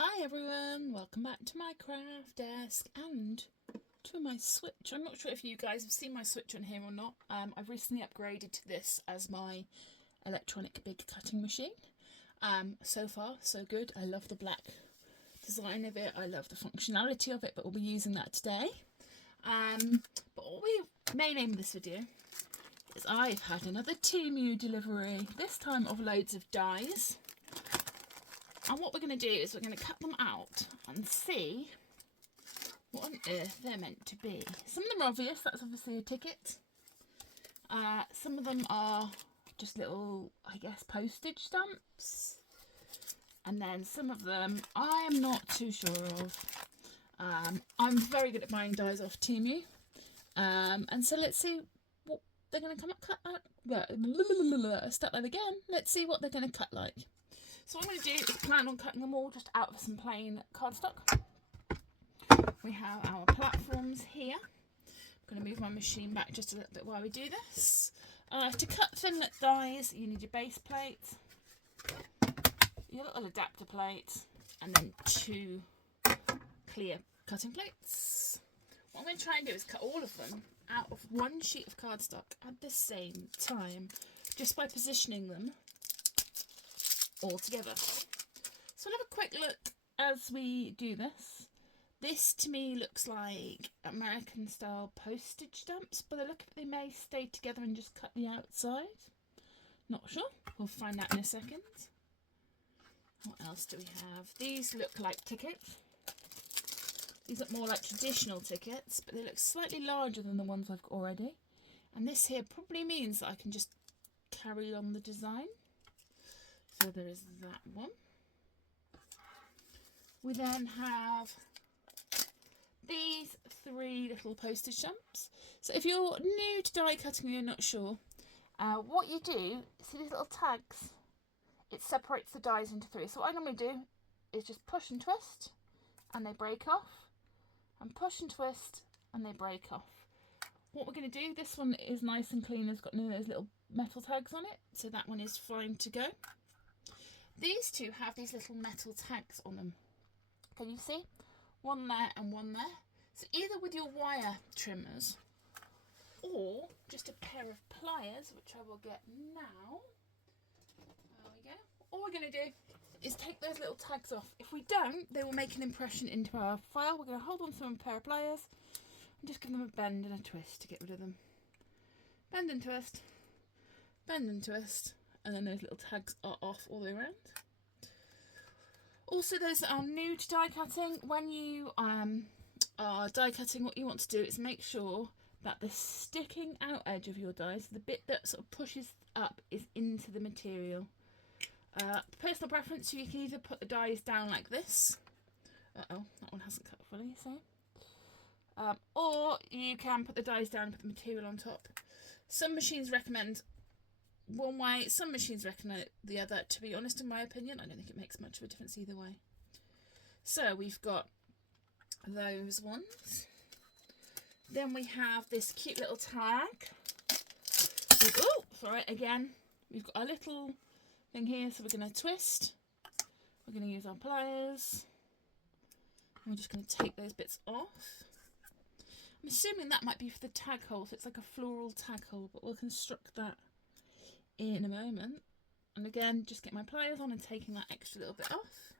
Hi everyone, welcome back to my craft desk and to my switch. I'm not sure if you guys have seen my switch on here or not. I've recently upgraded to this as my electronic big cutting machine. So far so good. I love the black design of it, I love the functionality of it, but we'll be using that today. But what we may name this video is I've had another Temu delivery, this time of loads of dies. And what we're going to do is we're going to cut them out and see what on earth they're meant to be. Some of them are obvious, that's obviously a ticket. Some of them are just little, I guess, postage stamps. And then some of them I am not too sure of. I'm very good at buying dies off Temu. And so let's see what they're going to come cut out. Start that again. Let's see what they're going to cut like. So what I'm going to do is plan on cutting them all just out of some plain cardstock. We have our platforms here. I'm going to move my machine back just a little bit while we do this. To cut thinlet dies, you need your base plate, your little adapter plate, and then 2 clear cutting plates. What I'm going to try and do is cut all of them out of one sheet of cardstock at the same time, just by positioning them all together. So we'll have a quick look as we do this. This to me looks like American style postage stamps, but I look at they may stay together and just cut the outside. Not sure. We'll find out in a second. What else do we have? These look like tickets. These look more like traditional tickets, but they look slightly larger than the ones I've got already. And this here probably means that I can just carry on the design. So there is that one. We then have these 3 little postage stamps. So if you're new to die cutting and you're not sure, what you do, see these little tags? It separates the dies into 3. So what I normally do is just push and twist and they break off. And push and twist and they break off. What we're going to do, this one is nice and clean, it's got none of those little metal tags on it. So that one is fine to go. These 2 have these little metal tags on them. Can you see? One there and one there. So either with your wire trimmers or just a pair of pliers, which I will get now. There we go. All we're going to do is take those little tags off. If we don't, they will make an impression into our file. We're going to hold on to them with a pair of pliers and just give them a bend and a twist to get rid of them. Bend and twist. Bend and twist. And then those little tags are off all the way around. Also, those that are new to die cutting, when you are die cutting, what you want to do is make sure that the sticking out edge of your die, so the bit that sort of pushes up, is into the material. Personal preference, you can either put the dies down like this. Uh-oh, that one hasn't cut fully, so. Or you can put the dies down and put the material on top. Some machines recommend one way, some machines recommend the other. To be honest, in my opinion, I don't think it makes much of a difference either way. So we've got those ones. Then we have this cute little tag. Oh, sorry, again, we've got a little thing here, so we're going to twist. We're going to use our pliers. We're just going to take those bits off. I'm assuming that might be for the tag hole, so it's like a floral tag hole, but we'll construct that in a moment. And again, just get my pliers on and taking that extra little bit off.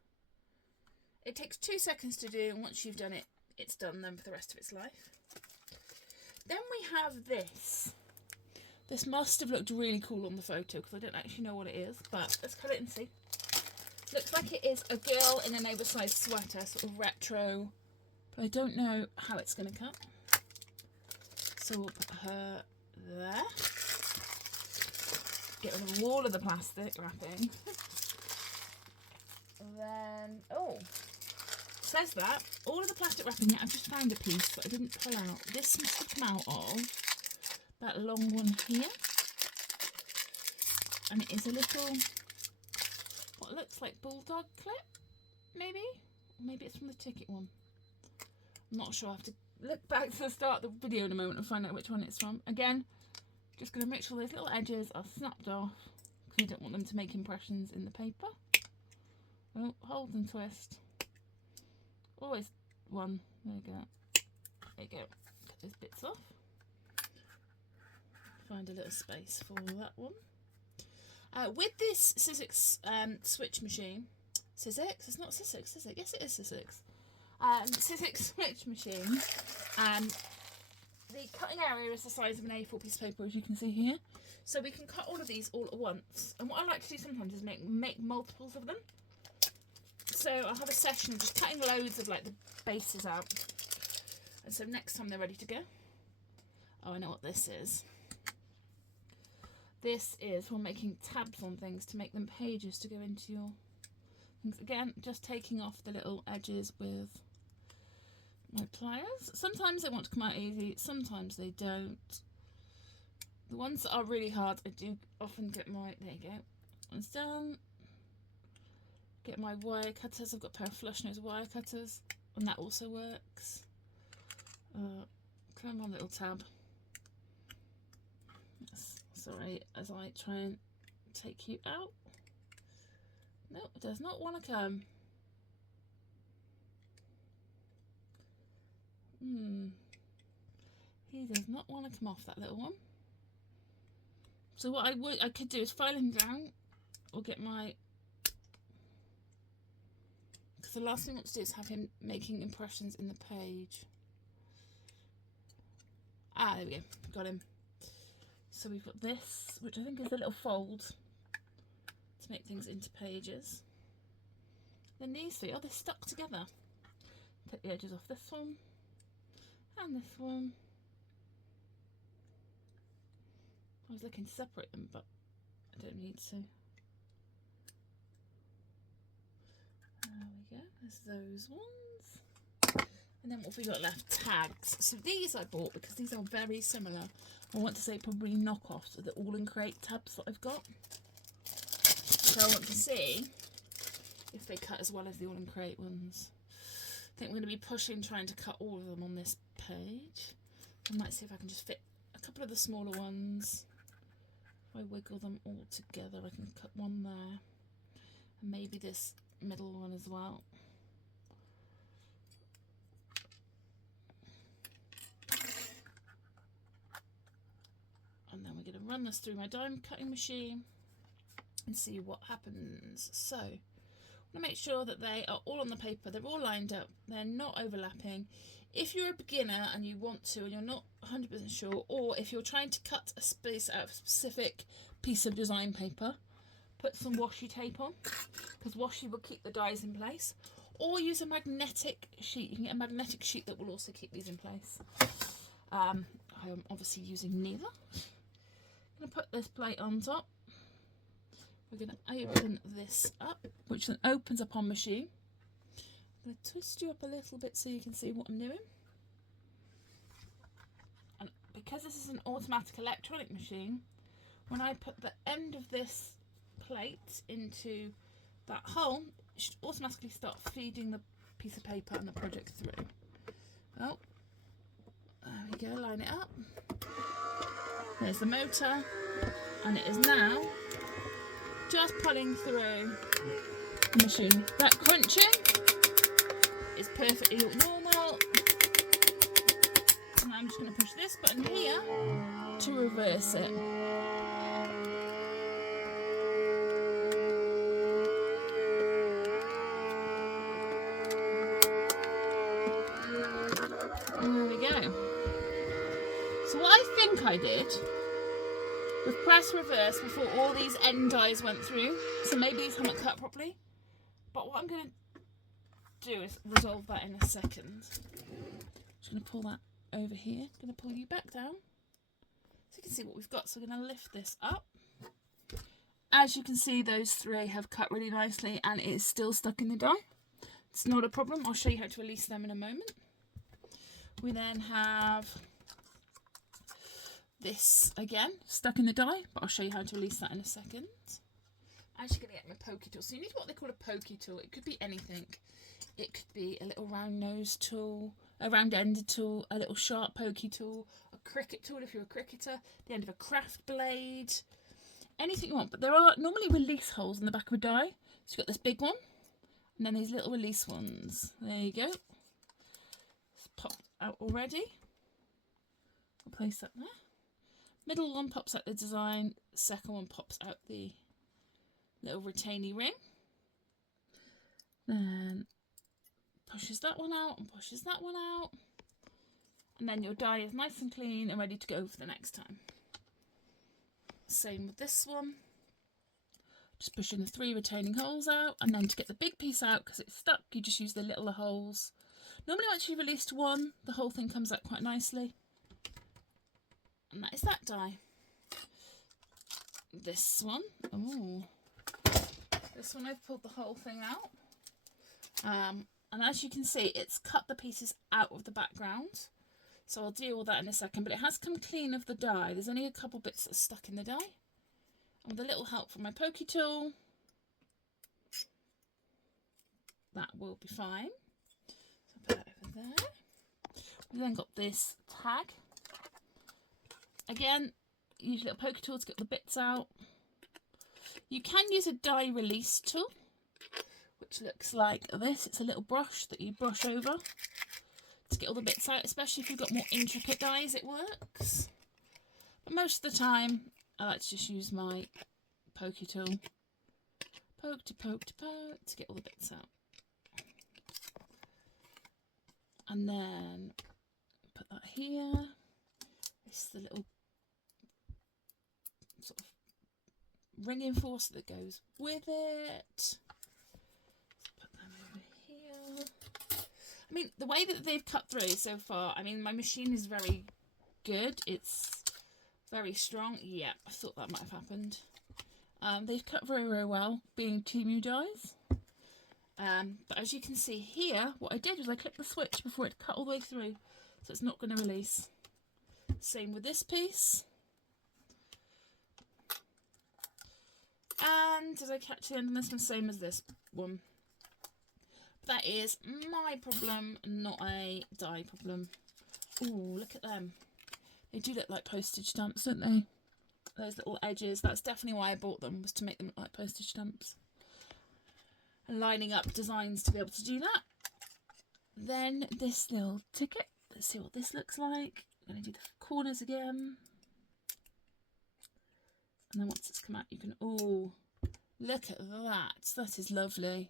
It takes 2 seconds to do, and once you've done it, it's done then for the rest of its life. Then we have this. This must have looked really cool on the photo because I don't actually know what it is, but let's cut it and see. Looks like it is a girl in an oversized sweater, sort of retro, but I don't know how it's going to cut. So we'll put her there. Get rid of all of the plastic wrapping. Then, oh, it says that all of the plastic wrapping, I've just found a piece that I didn't pull out. This must have come out of that long one here. And it is a little, what looks like bulldog clip, maybe? Or maybe it's from the ticket one. I'm not sure. I have to look back to the start of the video in a moment and find out which one it's from. Again, just going to make sure those little edges are snapped off because you don't want them to make impressions in the paper. Oh, hold and twist. Always one. There you go. There you go. Cut those bits off. Find a little space for that one. With this Sizzix switch machine, Sizzix? It's not Sizzix, is it? Yes, it is Sizzix. Sizzix switch machine. The cutting area is the size of an A4 piece of paper, as you can see here. So we can cut all of these all at once. And what I like to do sometimes is make multiples of them. So I'll have a session of just cutting loads of like the bases out. And so next time they're ready to go. Oh, I know what this is. This is for making tabs on things to make them pages to go into your things. Again, just taking off the little edges with my pliers. Sometimes they want to come out easy, sometimes they don't. The ones that are really hard, I do often get my, there you go, one's done. Get my wire cutters. I've got a pair of flush nose wire cutters, and that also works. Come on, little tab. Yes, sorry, as I try and take you out. No, it does not want to come. He does not want to come off, that little one. So what I could do is file him down, or get my, because the last thing I want to do is have him making impressions in the page. Ah, there we go, got him. So we've got this, which I think is a little fold to make things into pages. Then these three, oh, they're stuck together. Take the edges off this one and this one. I was looking to separate them, but I don't need to. There we go, there's those ones. And then what have we got left? Tags. So these I bought because these are very similar. I want to say probably knockoffs of the All in Crate tabs that I've got. So I want to see if they cut as well as the All in Crate ones. I think we're going to be pushing, trying to cut all of them on this page. I might see if I can just fit a couple of the smaller ones. If I wiggle them all together, I can cut one there. And maybe this middle one as well. And then we're going to run this through my dime cutting machine and see what happens. So I'm going to make sure that they are all on the paper, they're all lined up, they're not overlapping. If you're a beginner and you want to and you're not 100% sure, or if you're trying to cut a space out of a specific piece of design paper, put some washi tape on, because washi will keep the dies in place, or use a magnetic sheet. You can get a magnetic sheet that will also keep these in place. I'm obviously using neither. I'm going to put this plate on top. We're going to open this up, which then opens up on machine. I'm going to twist you up a little bit so you can see what I'm doing. And because this is an automatic electronic machine, when I put the end of this plate into that hole, it should automatically start feeding the piece of paper and the project through. Oh, there we go, line it up. There's the motor, and it is now just pulling through the machine. That crunching is perfectly normal. And I'm just going to push this button here to reverse it. There we go. So what I think I did was press reverse before all these end dies went through. So maybe these haven't cut properly. But what I'm going to do is resolve that in a second. Just going to pull that over here. Going to pull you back down so you can see what we've got. So we're going to lift this up. As you can see, those three have cut really nicely and it is still stuck in the die. It's not a problem. I'll show you how to release them in a moment. We then have this again stuck in the die, but I'll show you how to release that in a second. I'm actually going to get my pokey tool. So you need what they call a pokey tool. It could be anything. It could be a little round nose tool, a round ended tool, a little sharp pokey tool, a cricket tool if you're a cricketer, the end of a craft blade, anything you want. But there are normally release holes in the back of a die. So you've got this big one and then these little release ones. There you go. popped out already. I'll place that there. Middle one pops out the design, second one pops out the little retainy ring. Then pushes that one out and pushes that one out. And then your die is nice and clean and ready to go for the next time. Same with this one. Just pushing the 3 retaining holes out, and then to get the big piece out, because it's stuck, you just use the littler holes. Normally once you've released one, the whole thing comes out quite nicely. And that is that die. This one, oh, this one I've pulled the whole thing out. And as you can see, it's cut the pieces out of the background. So I'll deal with that in a second, but it has come clean of the die. There's only a couple bits that are stuck in the die. And with a little help from my pokey tool, that will be fine. So put that over there. We've then got this tag. Again, use a little pokey tool to get the bits out. You can use a die release tool, which looks like this. It's a little brush that you brush over to get all the bits out, especially if you've got more intricate dies, it works. But most of the time, I like to just use my pokey tool. Poke to poke to poke to get all the bits out. And then put that here. This is the little sort of ringing force that goes with it. Put them over here. I mean, the way that they've cut through so far, I mean, my machine is very good. It's very strong. Yeah, I thought that might have happened. They've cut very, very well, being Temu dies. But as you can see here, what I did was I clicked the switch before it cut all the way through, so it's not going to release. Same with this piece. And did I catch the end on this one? Same as this one. That is my problem, not a die problem. Ooh, look at them. They do look like postage stamps, don't they? Those little edges. That's definitely why I bought them, was to make them look like postage stamps. And lining up designs to be able to do that. Then this little ticket. Let's see what this looks like. I'm going to do the corners again. And then once it's come out, you can... Oh, look at that. That is lovely.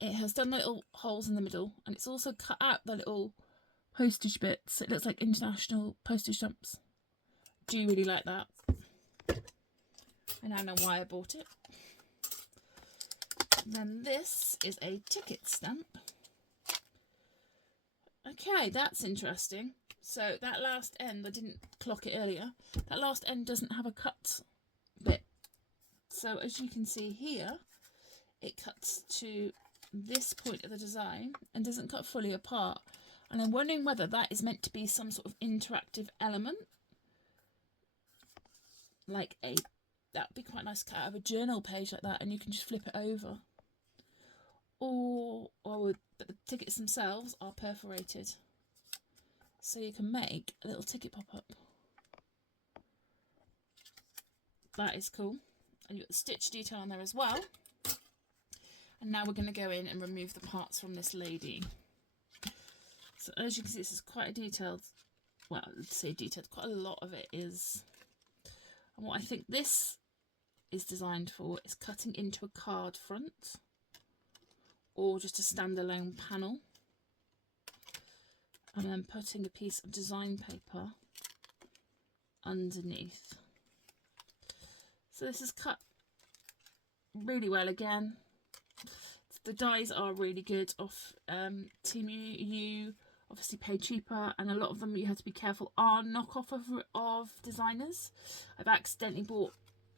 It has done little holes in the middle, and it's also cut out the little postage bits. It looks like international postage stamps. Do you really like that? I now know why I bought it. Then this is a ticket stamp. Okay, that's interesting. So that last end, I didn't clock it earlier, that last end doesn't have a cut bit. So as you can see here, it cuts to this point of the design and doesn't cut fully apart. And I'm wondering whether that is meant to be some sort of interactive element. Like that would be quite nice to cut out of a journal page like that, and you can just flip it over. But the tickets themselves are perforated. So you can make a little ticket pop up. That is cool. And you've got the stitch detail on there as well. And now we're going to go in and remove the parts from this lady. So as you can see, this is quite a detailed, well, let's say detailed, quite a lot of it is. And what I think this is designed for is cutting into a card front or just a standalone panel. And then putting a piece of design paper underneath. So this is cut really well again. The dies are really good off Temu. You obviously pay cheaper, and a lot of them, you have to be careful, are knockoff of designers. I've accidentally bought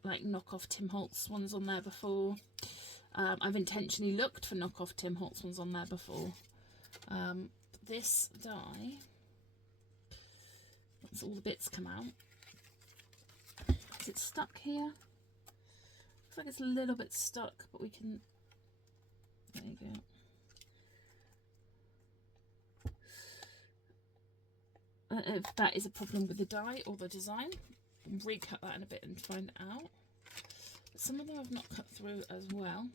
like knockoff Tim Holtz ones on there before. I've intentionally looked for knockoff Tim Holtz ones on there before. This die, once all the bits come out, is it stuck here? Looks like it's a little bit stuck, but we can, there you go. If that is a problem with the die or the design, I'll recut that in a bit and find out. But some of them I've not cut through as well.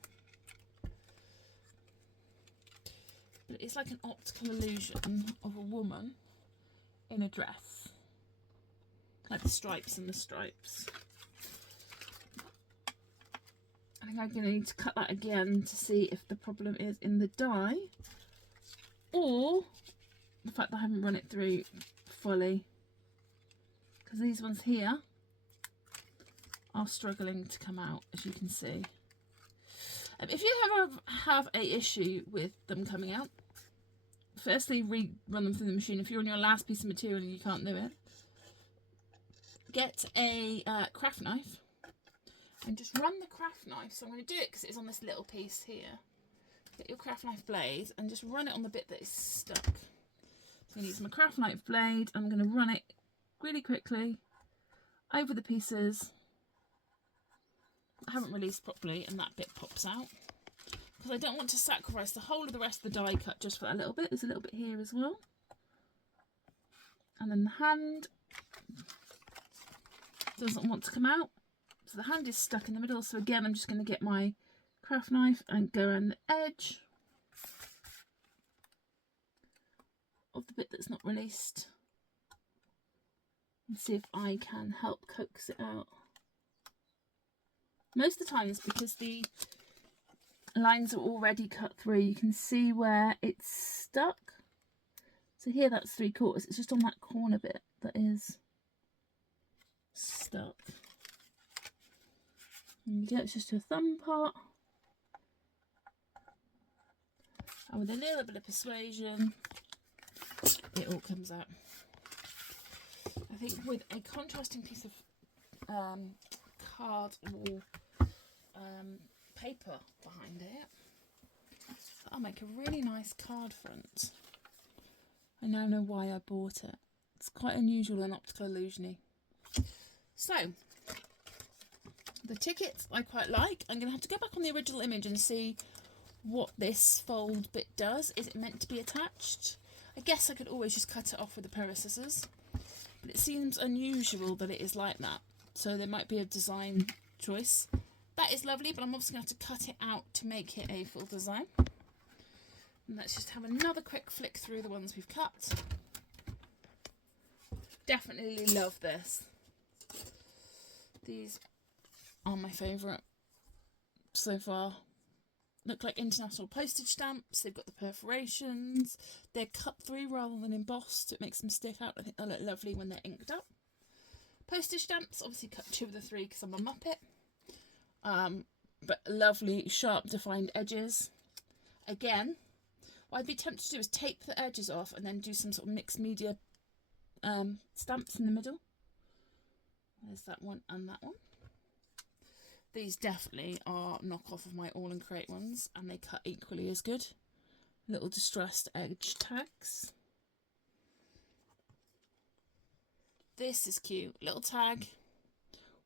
but it's like an optical illusion of a woman in a dress, like the stripes and the stripes. I think I'm going to need to cut that again to see if the problem is in the dye or the fact that I haven't run it through fully, because these ones here are struggling to come out, as you can see. If you ever have a issue with them coming out, firstly rerun them through the machine. If you're on your last piece of material and you can't do it, get a craft knife and just run the craft knife. So I'm going to do it because it's on this little piece here. Get your craft knife blade and just run it on the bit that is stuck. So I'm going to use my craft knife blade. I'm going to run it really quickly over the pieces I haven't released properly, and that bit pops out. Because I don't want to sacrifice the whole of the rest of the die cut just for that little bit. There's a little bit here as well. And then the hand doesn't want to come out. So the hand is stuck in the middle. So again, I'm just going to get my craft knife and go around the edge of the bit that's not released. And see if I can help coax it out. Most of the times, because the lines are already cut through, you can see where it's stuck. So here that's 3/4. It's just on that corner bit that is stuck. And you go, it's just a thumb part. And with a little bit of persuasion, it all comes out. I think with a contrasting piece of card or paper behind it, that'll make a really nice card front. I now know why I bought it. It's quite unusual and optical illusion-y. So the tickets I quite like. I'm going to have to go back on the original image and see what this fold bit does. Is it meant to be attached? I guess I could always just cut it off with a pair of scissors, but it seems unusual that it is like that. So there might be a design choice. That is lovely, but I'm obviously going to have to cut it out to make it a full design. And let's just have another quick flick through the ones we've cut. Definitely love this. These are my favourite so far. Look like international postage stamps. They've got the perforations. They're cut through rather than embossed. It makes them stick out. I think they look lovely when they're inked up. Postage stamps, obviously cut 2 of the 3 because I'm a muppet. But lovely, sharp, defined edges. Again, what I'd be tempted to do is tape the edges off and then do some sort of mixed media stamps in the middle. There's that one and that one. These definitely are knockoff of my All and Create ones, and they cut equally as good. Little distressed edge tags. This is cute. Little tag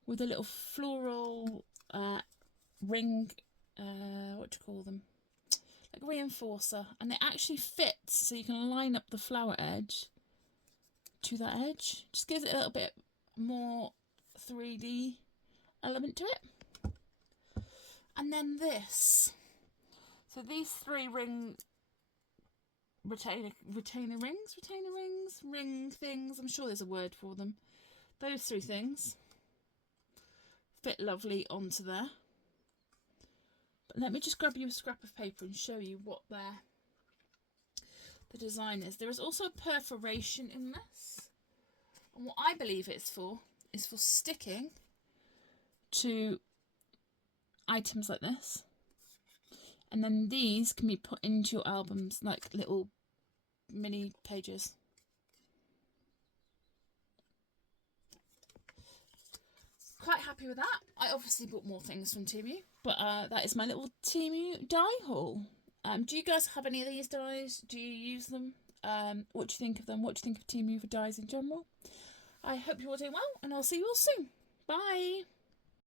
with a little floral ring, what do you call them? Like reinforcer. And it actually fits, so you can line up the flower edge to that edge. Just gives it a little bit more 3D element to it. And then this. So these 3 ring ring things, I'm sure there's a word for them. Those 3 things fit lovely onto there. But let me just grab you a scrap of paper and show you what the design is. There is also a perforation in this. And what I believe it's for is for sticking to items like this. And then these can be put into your albums like little mini pages. Quite happy with that. I obviously bought more things from Temu, but that is my little Temu die haul. Do you guys have any of these dies? Do you use them? What do you think of them? What do you think of Temu for dies in general? I hope you're all doing well, and I'll see you all soon. Bye!